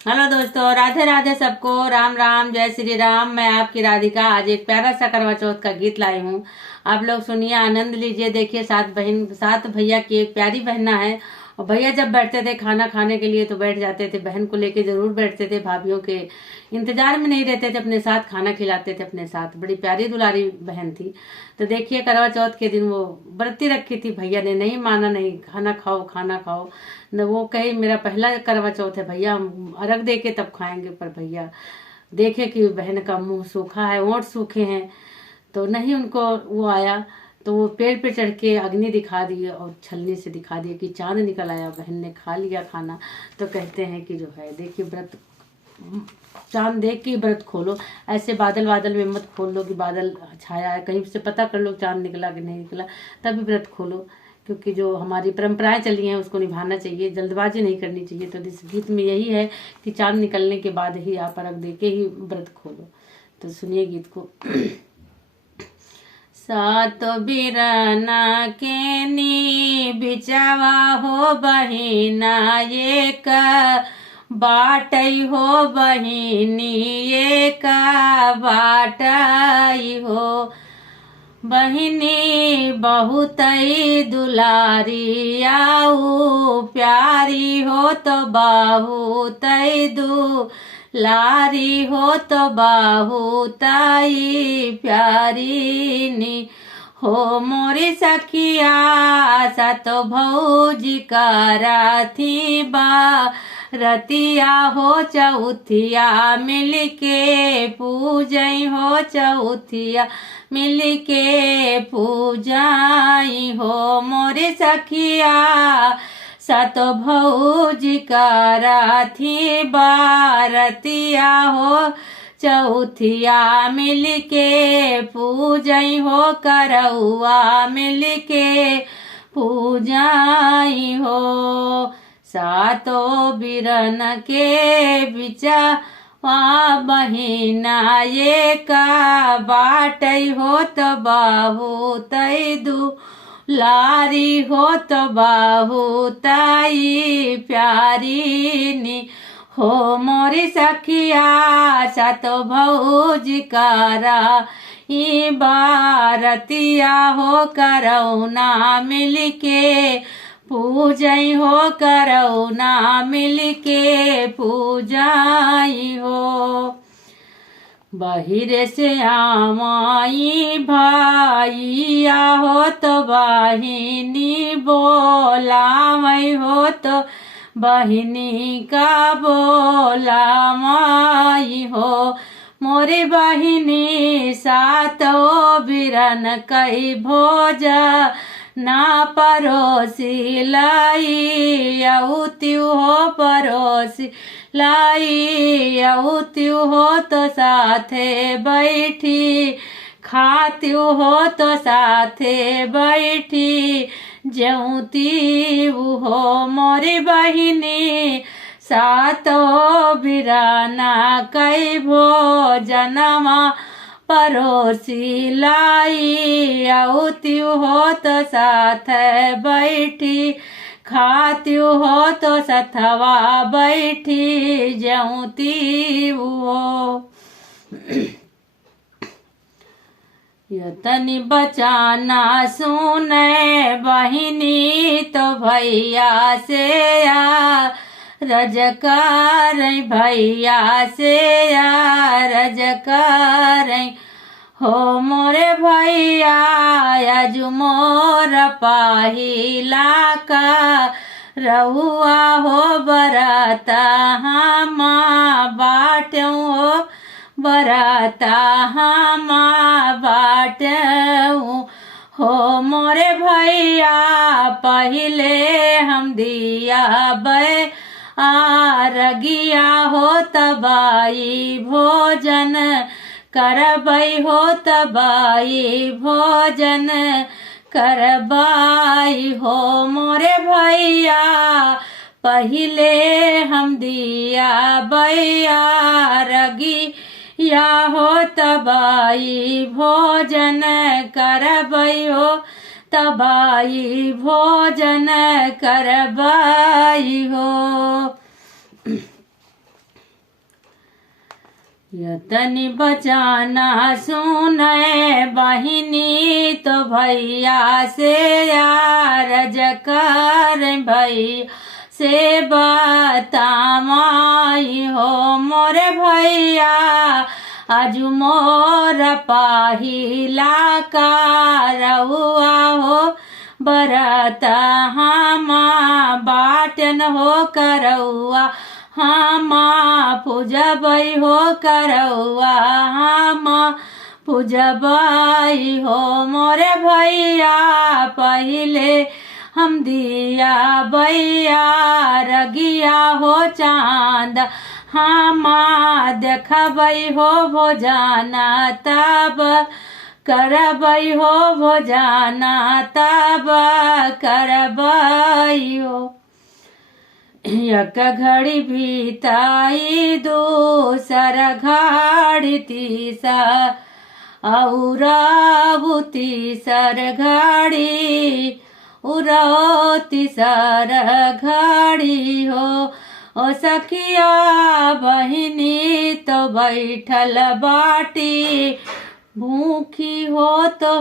Hello दोस्तों, राधे राधे सबको। राम राम, जय श्री राम। मैं आपकी राधिका आज एक प्यारा सा करवा चौथ का गीत लाई हूँ। आप लोग सुनिए, आनंद लीजिए। देखिए, सात भैया की एक प्यारी बहना है। और भैया जब बैठते थे खाना खाने के लिए तो बैठ जाते थे, बहन को लेके जरूर बैठते थे। भाभीियों के इंतजार में नहीं रहते थे, अपने साथ खाना खिलाते थे अपने साथ। बड़ी प्यारी दुलारी बहन थी। तो देखिए, करवा चौथ के दिन वो व्रती रखी थी। भैया ने नहीं माना, नहीं खाना खाओ खाना खाओ। न वो कही मेरा पहला करवा चौथ है भैया, हम अर्घ दे के तब खाएंगे। पर भैया देखे कि बहन का मुंह सूखा है, ओंठ सूखे हैं, तो नहीं उनको वो आया। तो वो पेड़ पे चढ़ के अग्नि दिखा दी और छलनी से दिखा दिया कि चांद निकल आया। बहन ने खा लिया खाना। तो कहते हैं कि जो है, देखिए, व्रत चांद देख के व्रत खोलो। ऐसे बादल बादल में मत खोल लो कि बादल छाया है, कहीं से पता कर लो चांद निकला कि नहीं निकला, तभी व्रत खोलो। क्योंकि जो हमारी परंपराएं चली हैं उसको निभाना चाहिए, जल्दबाजी नहीं करनी चाहिए। तो इस गीत में यही है कि चांद निकलने के बाद ही आप अर्घ दे के ही व्रत खोलो। तो सुनिए गीत को। सात बिरना के नी बिचावा हो बहिना एक बाटई हो बहिनी एक बाटई हो। बहिनी बहुतई दुलारी आऊ प्यारी हो तो बहुतई दुलारी हो तो बहुतई प्यारी नी हो। मोरी सखिया सतो भौजी करा थी बा रतिया हो चौथिया मिलके पूजई हो चौथिया मिलके पूजाई हो। मोरे सखिया सतो भौजी करा थी बारतिया हो चौथिया मिलके पूजई हो करौआ मिलके पूजाई हो। सातो बिरन के बिचा बहिना एक बाटई हो तो बहुतई दुलारी हो तो बहुतई प्यारी नी हो। मोरी सखिया सतो भौजी करा ई बारतिया हो करौना मिलके पूजई हो करौना मिलके पूजाई हो। बहिरे से आमाई भाईया हो तो बहिनी बोलामई हो तो बहिनी का बोलामई हो। मोरे बहिनी सातो बिरन कई भोजा ना परोसी लाई औत्यु हो परोसी लाई औत्यु हो तो साथे बैठी खात्यु हो तो साथे बैठी ज्योति हो। मोरी बहिनी सातो बिराना कई भोजनमा परोसी लाई औत्यु हो तो साथ बैठी खात्यु हो तो सथवा बैठी ज्योति हो। यतनी बचाना सुने बहिनी तो भैया से रजकार भैया से रजकार हो। मोरे भैया अजु मोर पाहिला का रहुआ हो बराता हमा बाटू हो बराता हमा बाटू हो। मोरे भैया पहले हम दिया बै आरगिया हो तबाई भोजन करबई हो तबाई भोजन करबाई हो। मोरे भैया पहले हम दिया बैया रगी या हो तबाई भोजन करबई हो तबाई भोजन करबाई हो। यतनी बचाना सुने बहिनी तो भैया से यार जकर भैया से बतामाई हो मोरे भैया आजू मोर पहिला कारहुआ हो बरत हमा बाटन हो करौआ हमा पूजबई हो करौआ हमा पूजबई हो मोरे भैया पहिले हम दिया बैया रगिया हो चांद हमा देखबई हो भोजाना तब करबई हो भोजाना तब करबई हो एक घड़ी बीताई दूसर घड़ी तीसर और तीसर घड़ी उरो तीसर घड़ी हो ओ सखिया बहिनी तो बैठल बाटी भूखी हो तो